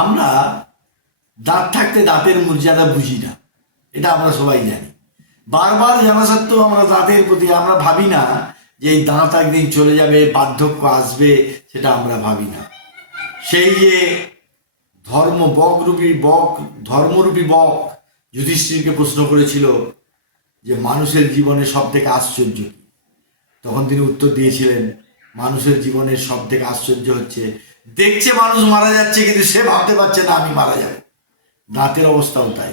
আমরা দাঁত থাকতে দাঁতের মর্যাদা বুঝি না। এটা আমরা সবাই জানি। বারবার জানা সত্ত্বেও আমরা দাঁতের প্রতি আমরা ভাবি না যে এই দাঁত একদিন চলে যাবে, বার্ধক্য আসবে, সেটা আমরা ভাবি না। সেই যে ধর্ম বকরূপী বক, ধর্মরূপী বক যুধিষ্ঠিরকে প্রশ্ন করেছিল যে মানুষের জীবনে সব থেকে আশ্চর্য তখন তিনি উত্তর দিয়েছিলেন, মানুষের জীবনের সব থেকে আশ্চর্য হচ্ছে দেখছে মানুষ মারা যাচ্ছে, কিন্তু সে ভাবতে পারছে না আমি মারা যাব। দাঁতের অবস্থাও তাই।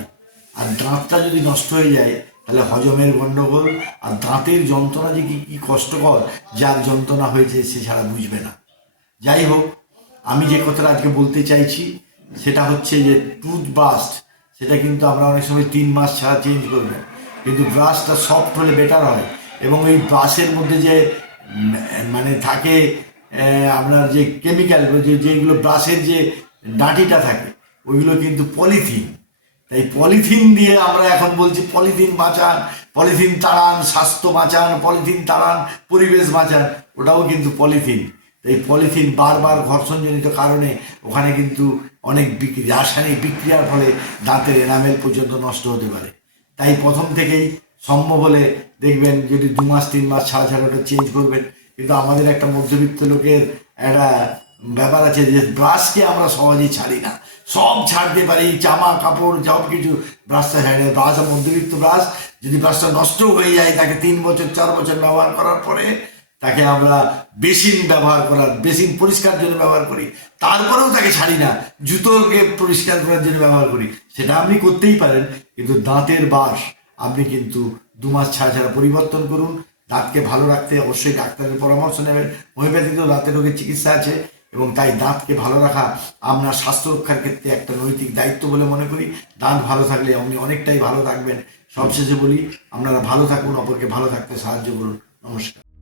আর দাঁতটা যদি নষ্ট হয়ে যায়, তাহলে হজমের গণ্ডগোল আর দাঁতের যন্ত্রণা যে কি কি কষ্টকর, যার যন্ত্রণা হয়েছে সে ছাড়া বুঝবে না। যাই হোক, আমি যে কথাটা আজকে বলতে চাইছি, সেটা হচ্ছে যে টুথব্রাশ সেটা কিন্তু আমরা অনেক সময় তিন মাস ছাড়া চেঞ্জ করবেন কিন্তু ব্রাশটা সফট হলে বেটার হয়। এবং এই ব্রাশের মধ্যে যে মানে থাকে আপনার যে কেমিক্যাল যে, যেগুলো ব্রাশের যে ডাঁটিটা থাকে, ওইগুলো কিন্তু পলিথিন। তাই পলিথিন দিয়ে আমরা এখন বলছি পলিথিন বাঁচান, পলিথিন তাড়ান, স্বাস্থ্য বাঁচান, পলিথিন তাড়ান, পরিবেশ বাঁচান, ওটাও কিন্তু পলিথিন। এই পলিথিন বারবার ঘর্ষণজনিত কারণে ওখানে কিন্তু অনেক রাসায়নিক বিক্রিয়ার ফলে দাঁতের এনামেল পর্যন্ত নষ্ট হতে পারে। তাই প্রথম থেকেই সম্ভব হলে দেখবেন যদি দু মাস, তিন মাস ছাড়া ছাড়া ওটা চেঞ্জ করবেন কিন্তু আমাদের একটা মধ্যবিত্ত লোকের একটা ব্যাপার আছে যে ব্রাশকে আমরা সহজেই ছাড়ি না। সব ছাড়তে পারি, জামা, কাপড় সব কিছু ব্রাশটা ছাড়ে ব্রাশ মধ্যবিত্ত ব্রাশ, যদি ব্রাশটা নষ্ট হয়ে যায় তাকে তিন বছর, চার বছর ব্যবহার করার পরে তাকে আমরা বেসিন ব্যবহার করার, বেসিন পরিষ্কার জন্য ব্যবহার করি। তারপরেও তাকে ছাড়ি না, জুতোকে পরিষ্কার করার জন্য ব্যবহার করি। সেটা আপনি করতেই পারেন, কিন্তু দাঁতের বাস আপনি কিন্তু দু মাস ছাড়া ছাড়া পরিবর্তন করুন। দাঁতকে ভালো রাখতে অবশ্যই ডাক্তারের পরামর্শ নেবেন। হোমিওপ্যাথিতেও দাঁতের রোগের চিকিৎসা আছে এবং তাই দাঁতকে ভালো রাখা আপনার স্বাস্থ্য রক্ষার ক্ষেত্রে একটা নৈতিক দায়িত্ব বলে মনে করি। দাঁত ভালো থাকলে আপনি অনেকটাই ভালো থাকবেন। সবশেষে বলি, আপনারা ভালো থাকুন, অপরকে ভালো থাকতে সাহায্য করুন। নমস্কার।